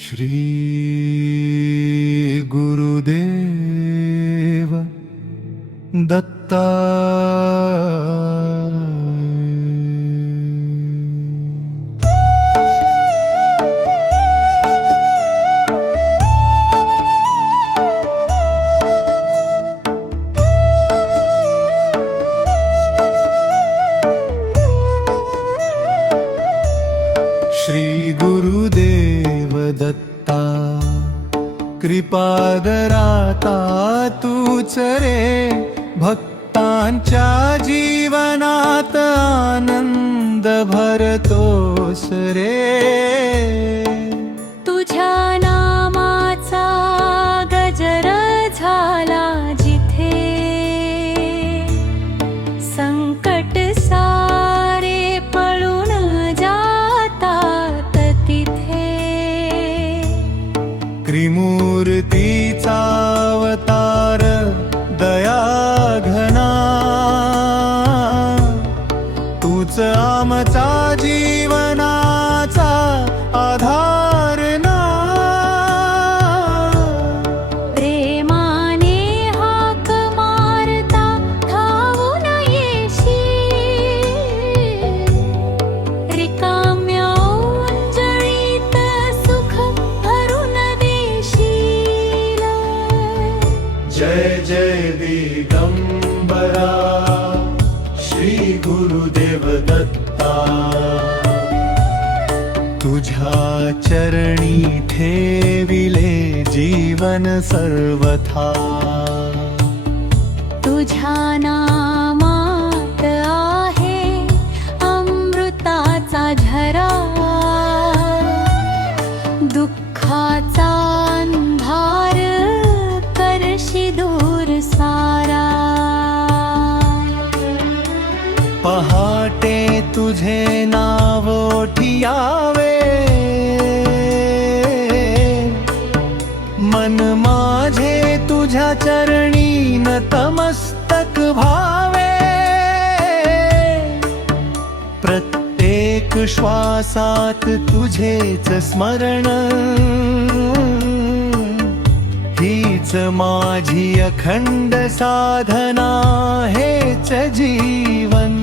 श्री गुरुदेव दत्ता। श्री गुरुदेव दत्ता, कृपादराता तूच रे, भक्तांच्या जीवनात आनंद भरतोस रे। तुझ्या नामाचा गजर झाला जिथे, संकट सारे पळून जातात तिथे। त्रिमूर्तीचा अवतार दया घना, तूच आमचा जीवनाचा आधार ना। प्रेमाने हाक मारता धावून येशील, रिकाम्या उंजळीत सुख भरून देशील। जय जय दिगंबरा, श्री गुरुदेव दत्ता। तुझ्या चरणी ठेविले जीवन सर्वथा, तुझ्या नामात आहे अमृताचा झरा। दुःखाचा अंधार करशी दूर सारा। पहाटे तुझे नाव ओठी यावे, मन माझे तुझ्या चरणी नतमस्तक भावे। प्रत्येक श्वासात तुझेच स्मरण, हीच माझी अखंड साधना, हेच जीवन।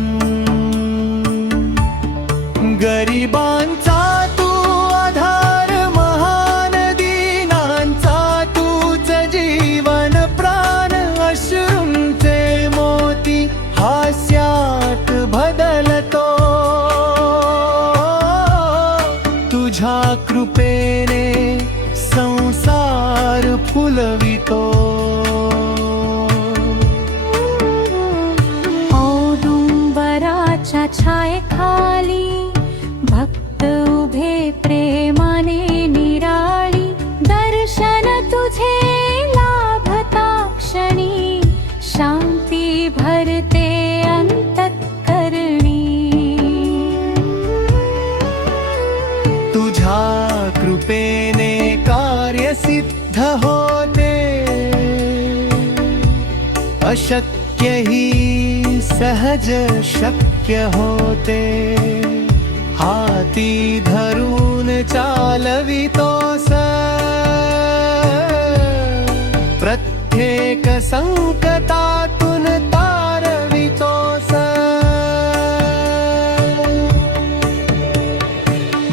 गरिबांचा तू आधार, महान दीनांचा तूच जीवन प्राण। अश्रूंचे मोती हास्यात बदलतो, तुझ्या कृपेने संसार फुलवितो। औदुंबराच्या छायेखाली भक्त उभे प्रेमाने निराळी। दर्शन तुझे लाभता क्षणी, शांती भरते अंतःकरणी। तुझ्या कृपेने कार्य सिद्ध होते, अशक्य ही सहज शक्य होते। हाती धरून चालवितोस, प्रत्येक संकटातून तारवितोस।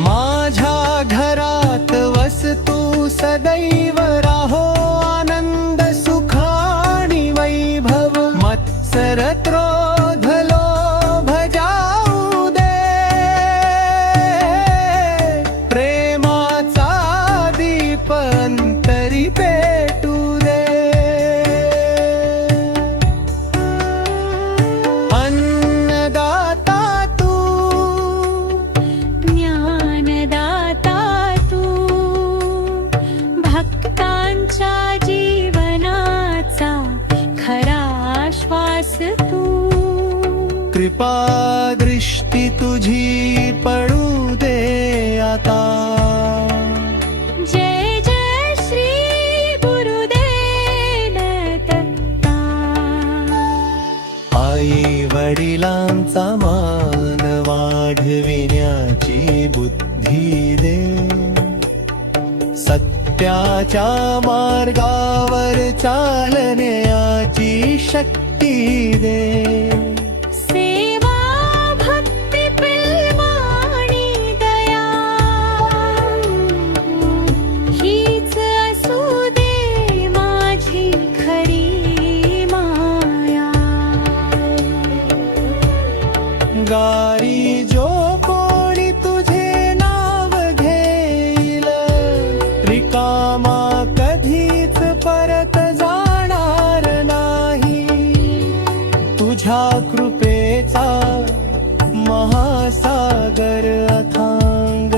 माझ्या घरात वस तू सदैव राहो, आनंद सुख आणि वैभव। मत्सर क्रोध लोभ जाऊ दे, प्रेमाचा दीप अंतरी पेटू दे। सत्याच्या मार्गावर चालण्याची शक्ती दे. सेवा भक्ती प्रेमाने दया हीच असू दे माझी खरी माया. गारी जो कोणी तुझे नाव घेईल रिकामा कधीच परत जाणार नाही. तुझ्या कृपेचा महासागर अथांग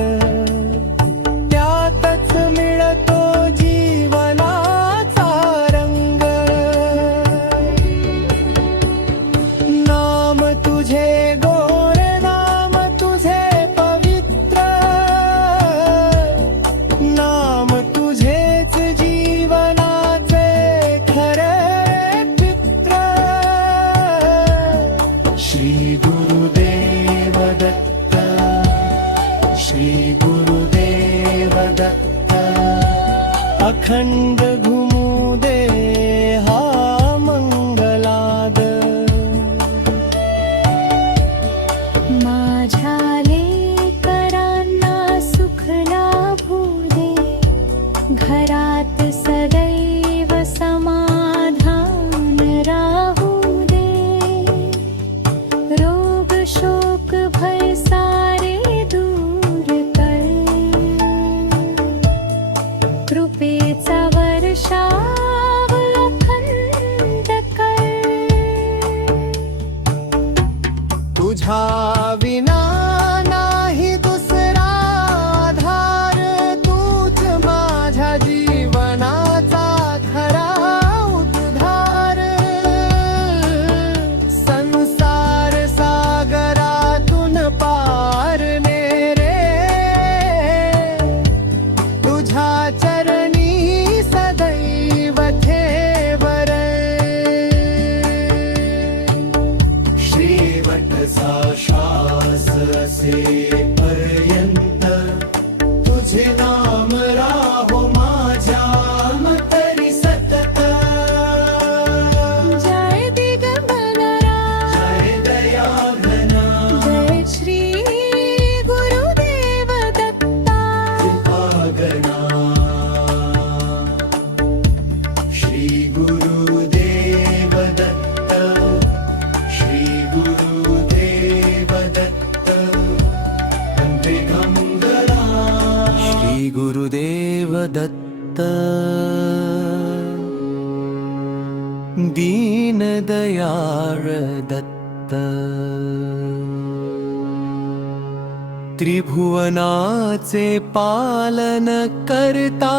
त्यातच मिळतो जीवनाचा रंग. नाम तुझे गोर नाम तुझे पवित्र नाम तुझेच जीवनाचे खरे चित्र. श्री गुरुदेव दत्त श्री गुरुदेव दत्त. अखंड घुमू दे हा मंगलाद. माझ्या लेकरांना सुख लाभू दे घरात सदैव समाधान राहू दे. रोग शोक भय सारे दूर कर कृपेचा वर्षाव अखंड कर. तुझ्या विना नाही दुसरा आधार. तूच माझ्या जीवनाचा खरा उद्धार. संसार सागरातून पार ने रे तुझ्या चरणी सदैव ठेव रे. शेवट श्वास असेपर्यंत तुझे नाम राहो माझ्या मतरी सतत. जय दिगंबरा जय दया घना जय श्री गुरुदेव दत्ता. कृपागणा. श्री गुरुदेव दत्त श्री गुरुदेव दत्त. दिगंबरा. श्री गुरुदेव दत्त दीन दयाळ दत्त. त्रिभुवनाचे पालन करता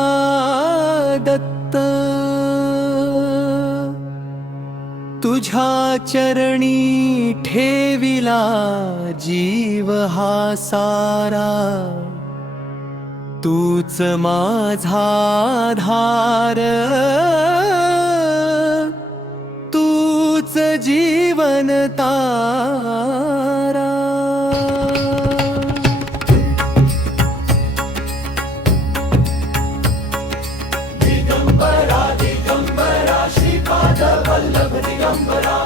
दत्त. तुझ्या चरणी ठेविला जीव हा सारा. तूच माझा आधार तूच जीवन तारा. दिगंबरा दिगंबरा श्रीपाद वल्लभ दिगंबरा.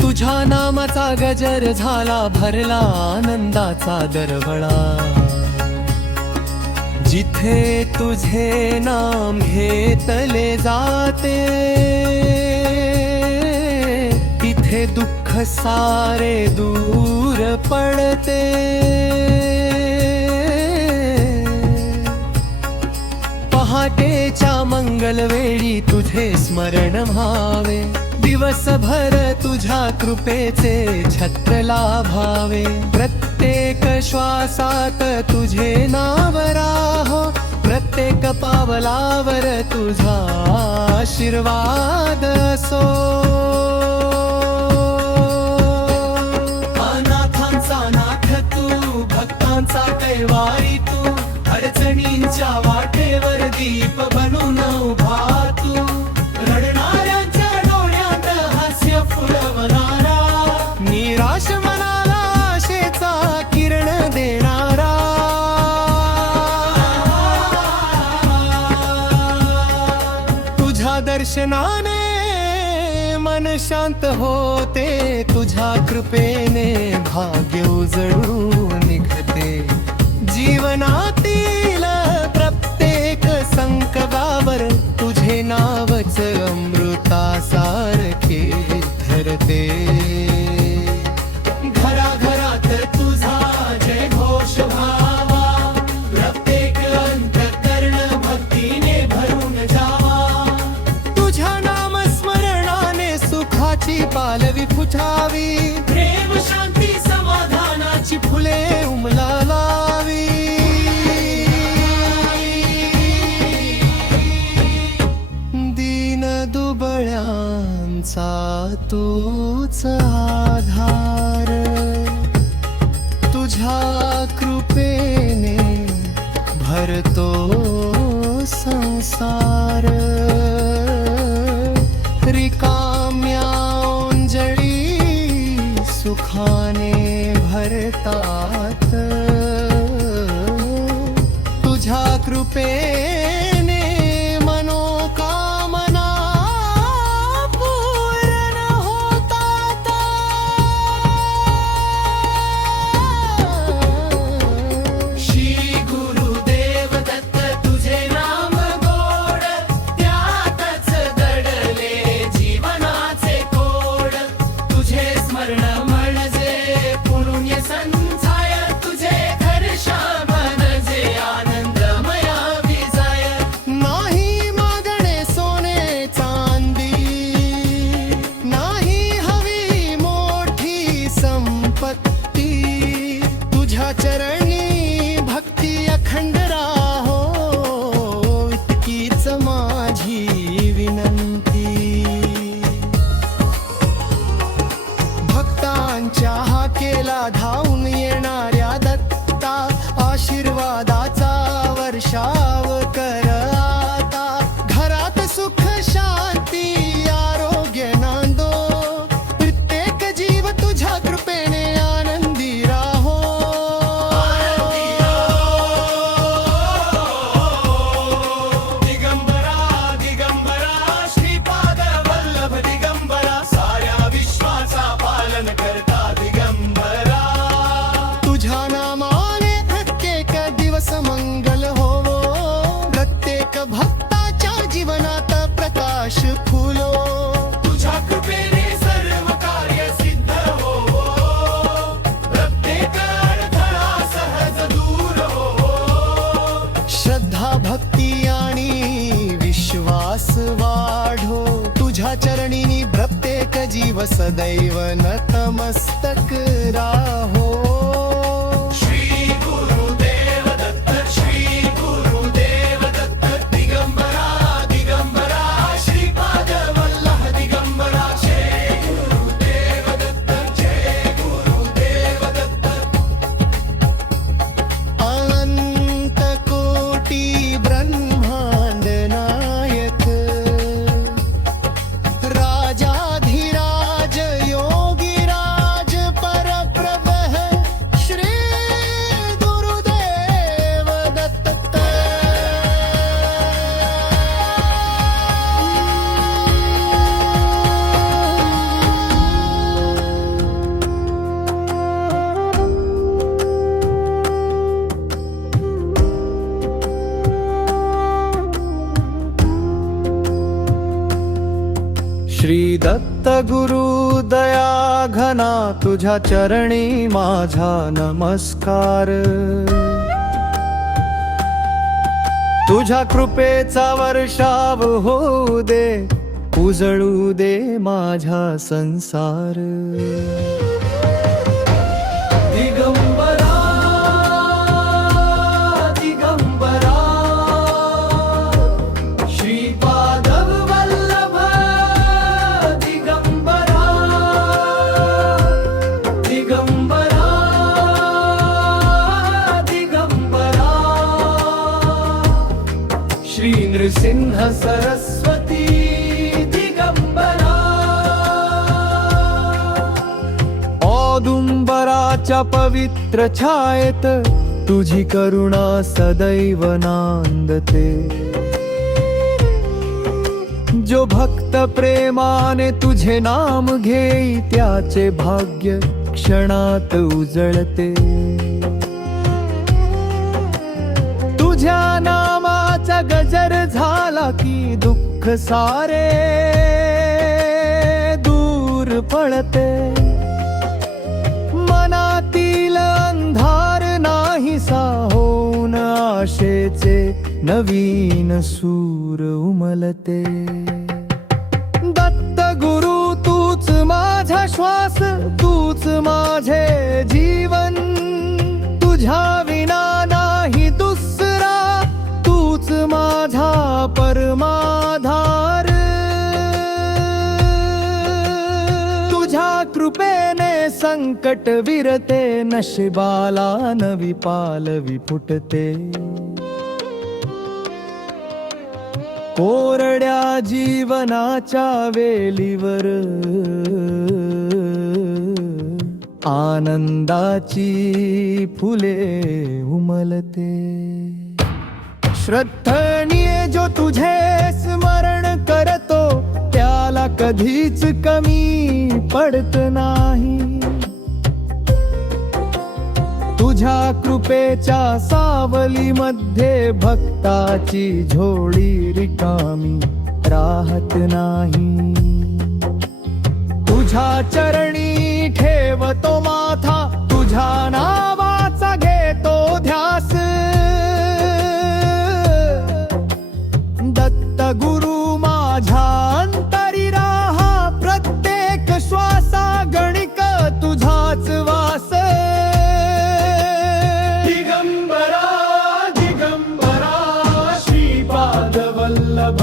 तुझ्या नामाचा गजर झाला भरला आनंदाचा दरवळा. जिथे तुझे नाम घेतले जाते तिथे दुःख सारे दूर पडते. पहाटेच्या मंगलवेळी तुझे स्मरण व्हावे. दिवसभर तुझ्या कृपेचे छत्र लाभावे. प्रत्येक श्वासात तुझे नाव राहो. प्रत्येक पावलावर तुझा आशीर्वाद असो. अनाथांचा नाथ तू भक्तांचा कैवारी तू. अडचणींच्या वाटेवर दीप बनून उभा तू. रडणाऱ्यांच्या डोळ्यात हास्य फुलवणारा. निराश मनाला आशेचा किरण देणारा. दर्शनाने मन शांत होते, तुझ्या कृपेने भाग्य उजळून निघते. जीवनातील प्रत्येक संकटावर तुझे नावच अमृतासारखे धरते. घराघरात तुझा जय घोष व्हावा, प्रत्येक अंतःकरण भक्तीने भरून जावा. तुझ्या नामस्मरणाने सुखाची पालवी फुटावी, प्रेम शांती समाधानाची फुले उमलावी. दीन दुबळ्यांचा तूच आधार, तुझ्या कृपेने भरतो संसार. रिकाम्या ओंजळी सुखाने भरतात, तुझ्या कृपेने मनोकामना पूर्ण होतात. श्री गुरुदेव दत्त तुझे नाम गोड, त्यातच दडले जीवनाचे कोड. तुझे स्मरण म्हणजे पुण्य संचाय, तुझे हर्षा म्हणजे आनंदमया विजय. नाही मागणे सोने चांदी, नाही हवी मोठी संपत्ती. तुझ्या चरणी भक्ती अखंड राहो, इतकीच माझी विनंती. भक्तांच्या हाकेला धावून येणाऱ्या दत्ता, आशीर्वादाचा वर्षाव कर आता. घरात सुख शांती आरोग्य नांदो, प्रत्येक जीव तुझ्या कृपेने आनंदी राहो. दिगंबरा दिगंबरा श्रीपाद वल्लभ दिगंबरा, साऱ्या विश्वाचा पालन करता दिगंबरा. तुझ्या नामाने प्रत्येक दिवस मंगल होवो, प्रत्येक भक्ताच्या जीवनात प्रकाश फुलो. तुझ्या कृपेने सर्व कार्य सिद्ध होवो, प्रत्येक अडथळा सहज दूर होवो. श्रद्धा भक्ती आणि विश्वास वाढो, तुझ्या चरणी प्रत्येक जीव सदैव नतमस्तक राहो. श्री गुरुदेव दत्त, श्री गुरुदेव दत्त दिगंबरा दिगंबरा, श्रीपाद वल्लभ दिगंबरा. जय गुरुदेव दत्त, जय गुरुदेव दत्त. अनंत कोटी ब्रह्मांड नायक, राजाधिराज योगीराज परप्रभः, श्री गुरुदेव दत्त. श्री दत्त गुरु दया घना, तुझ्या चरणी माझा नमस्कार. तुझ्या कृपेचा वर्षाव होऊ दे, उजळू दे माझा संसार. दिगंबरा दिगंबरा, श्रीपाद वल्लभ दिगंबरा. दिगंबरा दिगंबरा, श्री नृसिंह सरस्वती दिगंबरा. औदुंबराच्या पवित्र छायेत तुझी करुणा सदैव नांदते. जो भक्त प्रेमाने तुझे नाम घेई त्याचे भाग्य क्षणात उजळते. तुझ्या नामाचा गजर झाला की दुःख सारे दूर पळते. मनातील अंधार नाहीसा होऊन आशेचे नवीन सूर उमलते. दत्त गुरु तूच माझा श्वास, तूच माझे जीवन. तुझ्या विना नाही दुसरा, तूच माझा परमाधार. तुझ्या कृपेने संकट विरते, नशिबाला नवी पालवी फुटते. कोरड्या जीवनाच्या वेलीवर आनंदाची फुले उमलते. श्रद्धेने जो तुझे स्मरण करतो त्याला कधीच कमी पडत नाही. तुझ्या कृपेच्या सावलीमध्ये भक्ताची झोळी रिकामी राहत नाही. तुझ्या चरणी ठेवतो माथा, तुझ्या नावाचा घेतो ध्यास. दत्त गुरु माझ्या अंतरी राहा, प्रत्येक श्वासा गणिक तुझाच वास. दिगंबरा दिगंबरा श्रीपाद वल्लभ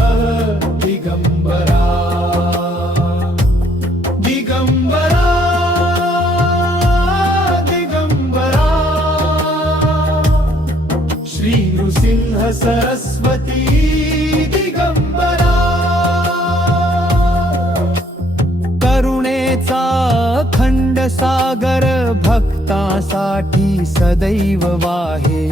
दिगंबरा. दिगंबरा दिगंबरा श्री नृसिंह सरस्वती दिगंबरा. करुणेचा खंड सागर भक्तासाठी सदैव वाहे.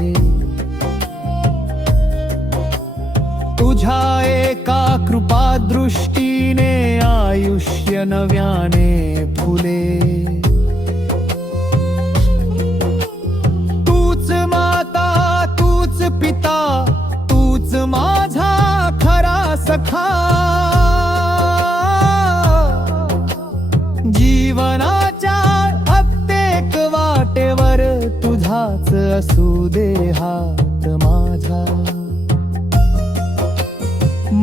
तुझ्या एका कृपा दृष्टीने आयुष्य नव्याने फुले. तूच माता, तूच पिता, तूच माझा खरा सखा. जीवनाच्या प्रत्येक वाटेवर तुझाच असू दे हात माझा.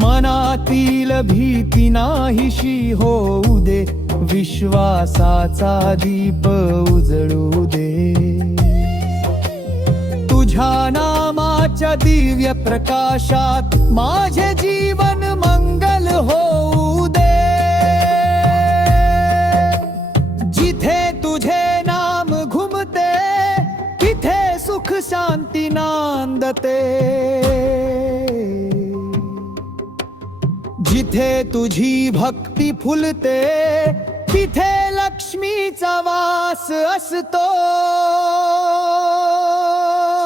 मनातील भीती नाहीशी होऊ दे, विश्वासाचा दीप उजळू दे. तुझ्या नामाच्या दिव्य प्रकाशात माझे जीवन मंगल होऊ दे. जिथे तुझे नाम घुमते तिथे सुख शांती नांदते. जिथे तुझी भक्ती फुलते तिथे लक्ष्मीचा वास असतो.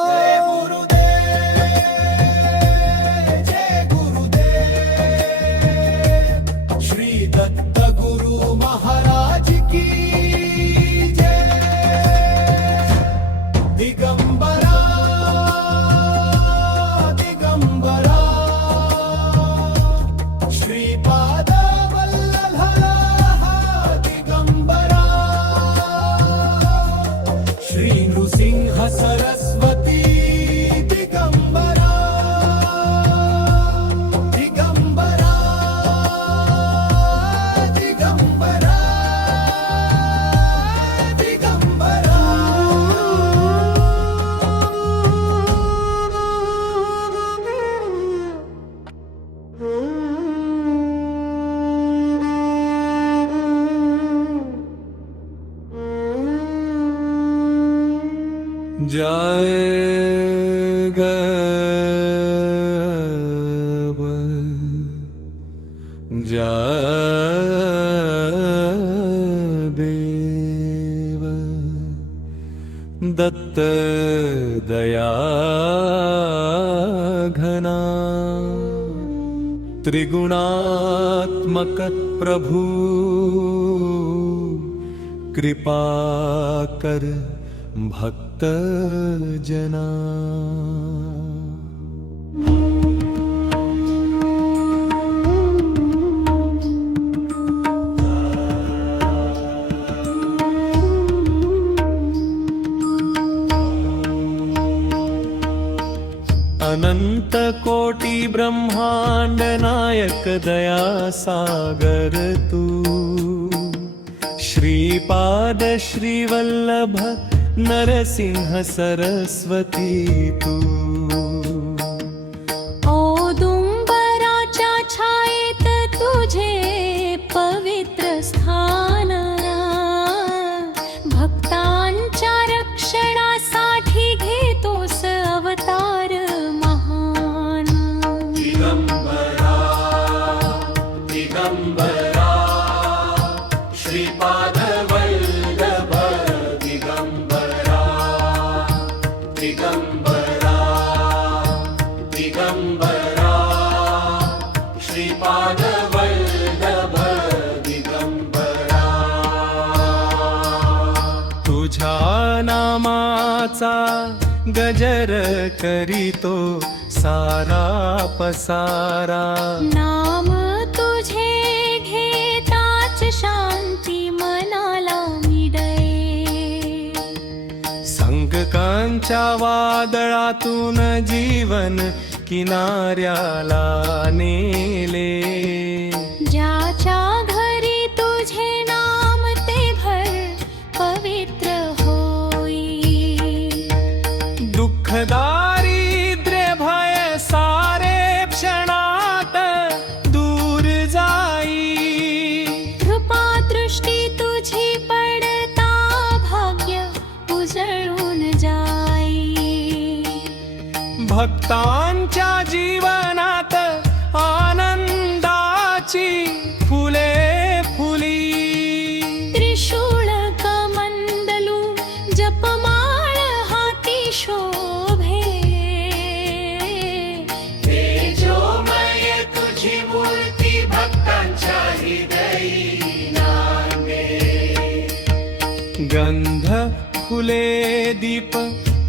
जय गुरुदेव, जय गुरुदेव. श्री दत्त गुरु महाराज की जय. दिगंबरा दिगंबरा श्रीपाद वल्लभ दिगंबरा. श्री नृसिंह सरस्वती दिगंबरा. दिगंबरा दिगंबरा दिगंबरा. जय गव जय देव. दत्त दया घना त्रिगुणात्मक प्रभु कृपा कर भक्त जना। अनंत कोटि ब्रह्मांड नायक दया सागर तू, श्रीपाद श्रीवल्लभ नरसिंह सरस्वती तू। औदुंबराच्या छायेत तुझे पवित्र स्थान, भक्तांच्या रक्षणासाठी घेतोस अवतार महान। दिगंबरा दिगंबरा श्रीपाद वल्लभ दिगंबरा दिगंबरा दिगंबरा श्रीपाद वल्लभ दिगंबरा। तुझ्या नामाचा गजर करीतो सारा पसारा, नाम तुझे घेताच शांती मनाला मिळे। संकटांच्या वादळातून जीवन किनाऱ्याला नेले, ज्याच्या घरी तुझे नाम ते घर पवित्र होई। दुःख दारिद्र्य भय सारे क्षणात दूर जाई। कृपा दृष्टी तुझी पडता भाग्य उजळून जाई। भक्तांच्या जीवनात आनंदाची फुले फुली, त्रिशूळ कमंडलू जपमाळ हाती शोभे। तेजोमय तुझी मूर्ती भक्तांच्या हृदयी नांदे। गंध फुले दीप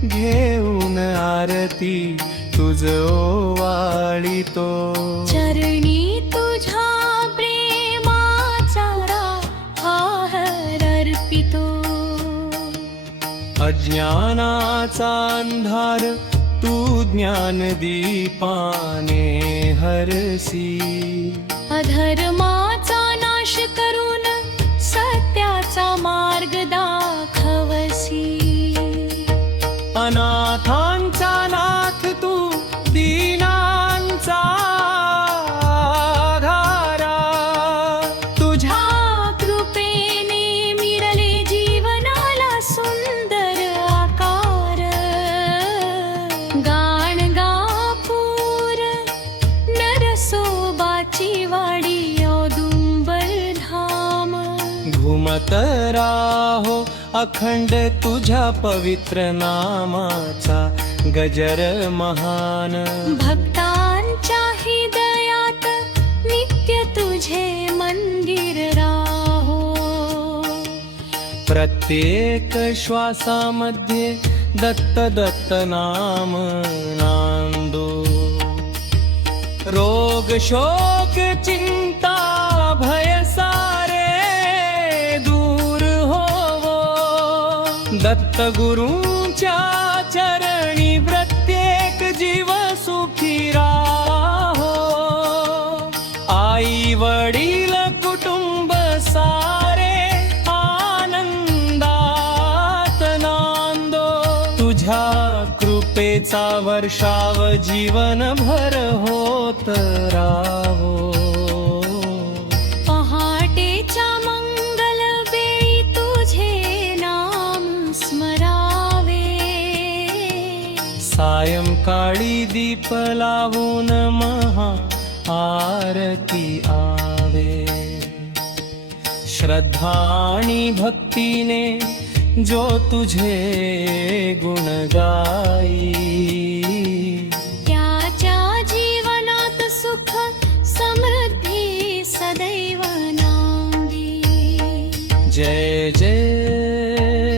घेऊन आरती तुझ ओवाळीतो, चरणी तुझ्या प्रेमाचा आहार अर्पितो। अज्ञानाचा अंधार तू ज्ञान दीपाने हरसी। अधर्माचा नाश करून सत्याचा मार्ग दाखवसी। अनाथांचा नाथ तू दीनांचा आधारा, तुझ्या कृपेने मिळाले जीवनाला सुंदर आकार। गाणगापूर नरसोबाची वाडी औदुंबर धाम। घुमत राहो अखंड तुझ्या पवित्र नामाचा गजर महान। भक्तांच्या हृदयात नित्य तुझे मंदिर राहो। प्रत्येक श्वासामध्ये दत्त दत्त नाम नांदो। रोग शोक चिंता भय सारे दूर होवो। दत्त गुरूंच्या चरणी प्रत्येक जीव सुखी राहो। आई वडील कुटुंब सारे आनंदात नांदो। तुझ्या कृपेचा वर्षाव जीवनभर होत राहो। पहाटेच्या मंगल वेळी तुझे नाम स्मरावे। सायंकाळी दीप लावून महा आरती आवे। श्रद्धा आणि भक्तीने जो तुझे गुण गाई। त्याच्या जीवनात सुख जय जय